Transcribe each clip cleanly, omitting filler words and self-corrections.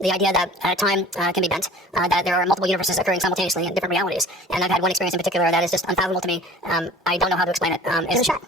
the idea that time can be bent, that there are multiple universes occurring simultaneously in different realities. And I've had one experience in particular that is just unfathomable to me. I don't know how to explain it. Give it a shot.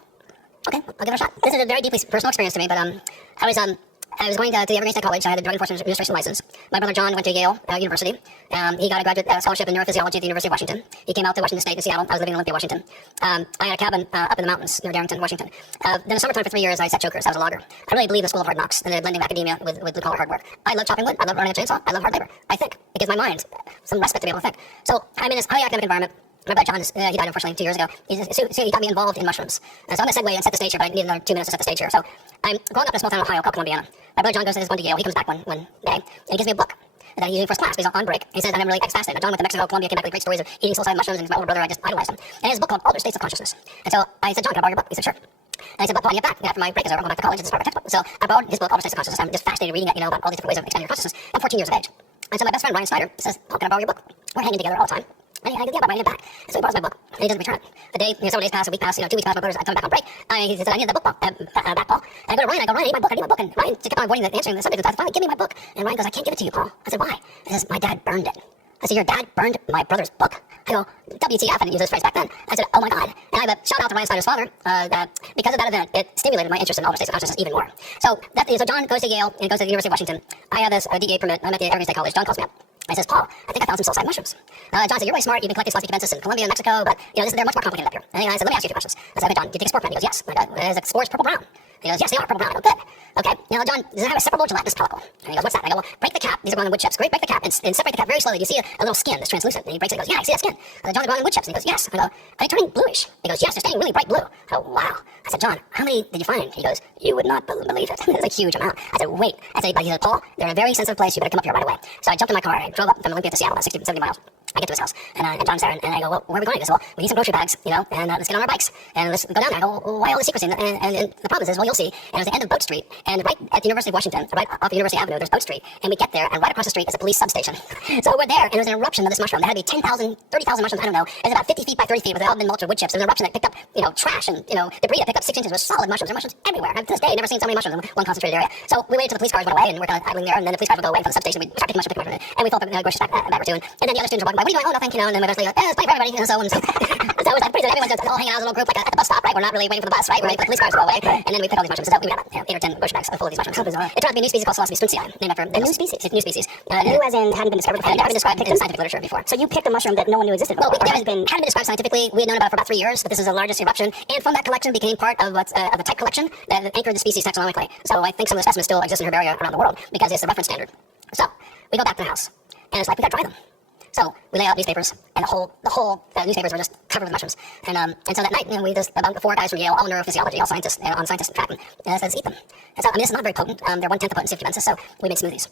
Okay, I'll give it a shot. This is a very deeply personal experience to me, but I was going to the Evergreen State College. I had a drug enforcement administration license. My brother John went to Yale University. He got a graduate scholarship in neurophysiology at the University of Washington. He came out to Washington State in Seattle. I was living in Olympia, Washington. I had a cabin up in the mountains near Darrington, Washington. Then in the summertime for 3 years, I set chokers. I was a logger. I really believe in the school of hard knocks and the blending of academia with blue-collar hard work. I love chopping wood. I love running a chainsaw. I love hard labor. I think. It gives my mind some respite to be able to think. So I'm in this highly academic environment. My brother John, he died unfortunately 2 years ago. So he got me involved in mushrooms. So I'm going to segue and set the stage here, but I need another 2 minutes to set the stage here. So I'm growing up in a small town in Ohio called Columbiana. My brother John goes to Yale. He comes back one day, and he gives me a book that he's using for his class. He's on break. He says, and I'm really fascinated. John went to Mexico, Colombia, came back with great stories of eating psilocybin mushrooms, and he's my older brother. I just idolized him. And he has a book called Altered States of Consciousness. And so I said, John, can I borrow your book? He said, sure. And I said, but when I get back, after my break is over, I'm going back to college, it's part of my textbook. So I borrowed his book, Altered States of Consciousness. I'm just fascinated reading it, about all these different ways of expanding your consciousness. I'm 14 years of age. And so my best friend, Ryan Snyder, says, oh, can I borrow your book? We're hanging together all the time. And I go, yeah, but I need it back. So he borrows my book, and he doesn't return it. A day, several days pass, a week pass, 2 weeks pass, my brother's coming back on break. He said, I need the book back, Paul. And I go to Ryan, I need my book, And Ryan just kept on avoiding answering the subject. I said, finally, give me my book. And Ryan goes, I can't give it to you, Paul. I said, why? He says, my dad burned it. I said, your dad burned my brother's book? I go, WTF, I didn't use this phrase back then. I said, oh my God. And I have a shout out to Ryan Snyder's father, that because of that event, it stimulated my interest in altered states of consciousness even more. So John goes to Yale and goes to the University of Washington. I have this DEA permit. I'm at the Evergreen State College. John calls me up. I says, Paul, I think I found some psilocybin mushrooms. John said, you're really smart. You've been collecting psilocybin conventions in Colombia and Mexico, but they're much more complicated up here. And I said, let me ask you 2 questions. I said, okay, John, do you take a spore pen? He goes, yes. I go, is the spores purple brown? He goes, yes, they are purple brown. I go, good. Okay, now John, does it have a separable gelatinous pellicle? And he goes, what's that? I go, well, break the cap. These are grown in wood chips. Great, break the cap and separate the cap very slowly. You see a little skin that's translucent. And he breaks it and goes, yeah, I see that skin. I said, John, they're grown in wood chips. And he goes, yes. I go, are they turning bluish? He goes, yes, they're staying really bright blue. I go, wow. I said, John, how many did you find? He goes, you would not believe it. It's a huge amount. I said, wait. He said, Paul, they're in a very sensitive place. You better come up here right away. So I jumped in my car. I drove up from Olympia to Seattle, about 60, 70 miles. I get to his house, and John's there, and I go, well, where are we going? He goes, well, we need some grocery bags, and let's get on our bikes, and let's go down there. I go, well, why all the secrecy? And the problem is, well, you'll see, and it was the end of Boat Street, and right at the University of Washington, right off University Avenue, there's Boat Street, and we get there, and right across the street is a police substation. So we're there, and there's an eruption of this mushroom. There had to be 10,000, 30,000 mushrooms, I don't know. It was about 50 feet by 30 feet, with all been mulched with wood chips. There was an eruption that picked up, trash and, debris that picked up 6 inches with solid mushrooms. There were mushrooms everywhere. And to this day, I've never seen so many mushrooms in one concentrated area. So we waited till the police cars went away, and we're kind of idling there, and then the police cars would go away from the substation. We start picking mushrooms, and we fill up a grocery bag or two, and then the other students were walking by, what are you doing? Oh, nothing, and then eventually, it's fine for everybody, so it was like pretty good. Everyone's just all hanging out as a little group, like at the bus stop, right? We're not really waiting for the bus, right? We're waiting for the police cars to go away, and then we pick all these mushrooms. So we got 8 or 10 grocery bags full of these mushrooms. It turned out to be a new species called Psilocybe stuntzii, named after a new species. New species. New as in hadn't been discovered before. Hadn't been described in scientific literature before. So you picked a mushroom that no one knew existed before. Well, hadn't been described scientifically. We had known about it for about 3 years, but this is the largest eruption, and from that collection became part of of a type collection that anchored the species taxonomically. So I think some of the specimens still exist in herbaria around the world because it's the reference standard. So we go back to the house, and it's like we got to dry them. So we lay out newspapers, and the whole newspapers were just covered with mushrooms. And so that night, we just about 4 guys from Yale, all neurophysiology, all scientists on scientists track them, and let's eat them. And so this is not very potent. They're 1/10 the potency of Juventus, so we made smoothies.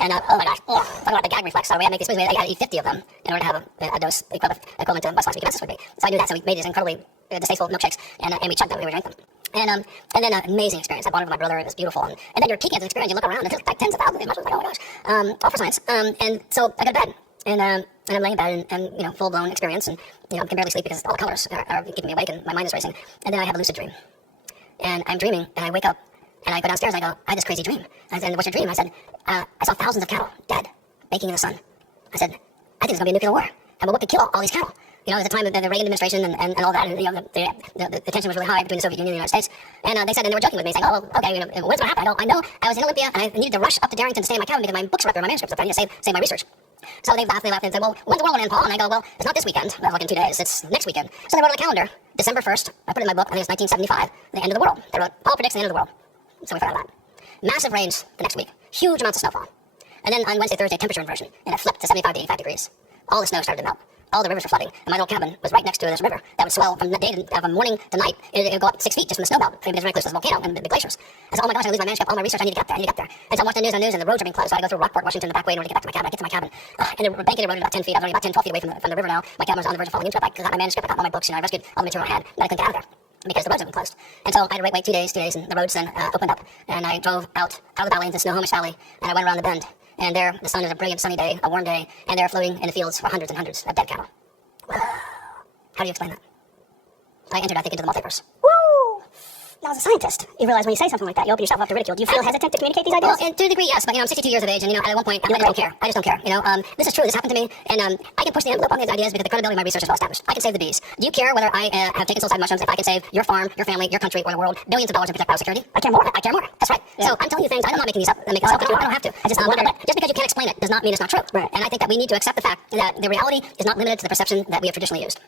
And oh my gosh, talk about the gag reflex. So we had to make these smoothies. I got to eat 50 of them in order to have a dose equivalent to what last week Juventus would be. So I knew that. So we made these incredibly distasteful milkshakes, and we chugged them. We drank them. And then an amazing experience. I bought it for my brother. It was beautiful. And then you're peeking at the experience. You look around, and there's like tens of thousands of these mushrooms. Like, oh my gosh, all for science. And so I go to bed. And I'm laying in bed and full blown experience, and I can barely sleep because all the colors are keeping me awake and my mind is racing. And then I have a lucid dream, and I'm dreaming, and I wake up, and I go downstairs, and I go, I had this crazy dream. I said, what's your dream? I said, I saw thousands of cattle dead, baking in the sun. I said, I think there's gonna be a nuclear war. And what could kill all these cattle? At the time of the Reagan administration and all that, the tension was really high between the Soviet Union and the United States. And they said, and they were joking with me, saying, oh, well, okay, what's gonna happen? I know I was in Olympia, and I needed to rush up to Darrington to stay in my cabin because my books were up there, my manuscripts up there. I need to save my research. So they laughed and said, well, when's the world gonna end, Paul? And I go, well, it's not this weekend, like in 2 days, it's next weekend. So they wrote on the calendar, December 1st, I put it in my book, I think it's 1975, the end of the world. They wrote, Paul predicts the end of the world. So we found that. Massive rains the next week, huge amounts of snowfall. And then on Wednesday, Thursday, temperature inversion, and it flipped to 75 to 85 degrees. All the snow started to melt. All the rivers were flooding, and my little cabin was right next to this river that would swell from morning to night. It would go up 6 feet just from the snow belt, because it was very close to the volcano and the glaciers. I said, oh my gosh, I lose my manuscript, all my research, I need to get there. And so I'm watching the news, and the roads are being closed, so I go through Rockport, Washington, the back way in order to get back to my cabin. I get to my cabin, and the bank eroded about 10 feet. I was only about 10, 12 feet away from the river now. My cabin was on the verge of falling into it. I got my manuscript, I got all my books, I rescued all the material I had, but I couldn't get out of there because the roads had been closed. And so I had to wait 2 days, and the roads then opened up, and I drove out of the valley into Snohomish Valley, and I went around the bend. And there, the sun is a brilliant sunny day, a warm day, and there floating in the fields were hundreds and hundreds of dead cattle. How do you explain that? I entered, I think, into the multiverse. Woo! Now, as a scientist, you realize when you say something like that, you open yourself up to ridicule. Do you feel hesitant to communicate these ideas? Well, and to a degree, yes. But I'm 62 years of age, and at one point, I just don't care. I just don't care. This is true. This happened to me, and I can push the envelope on these ideas because the credibility of my research is well established. I can save the bees. Do you care whether I have taken psilocybin mushrooms? If I can save your farm, your family, your country, or the world billions of dollars and protect biosecurity? I care more. I care more. That's right. Yeah. So I'm telling you things. I'm not making these up. I'm making this up. I don't have to. I just just because you can't explain it does not mean it's not true. Right. And I think that we need to accept the fact that the reality is not limited to the perception that we have traditionally used.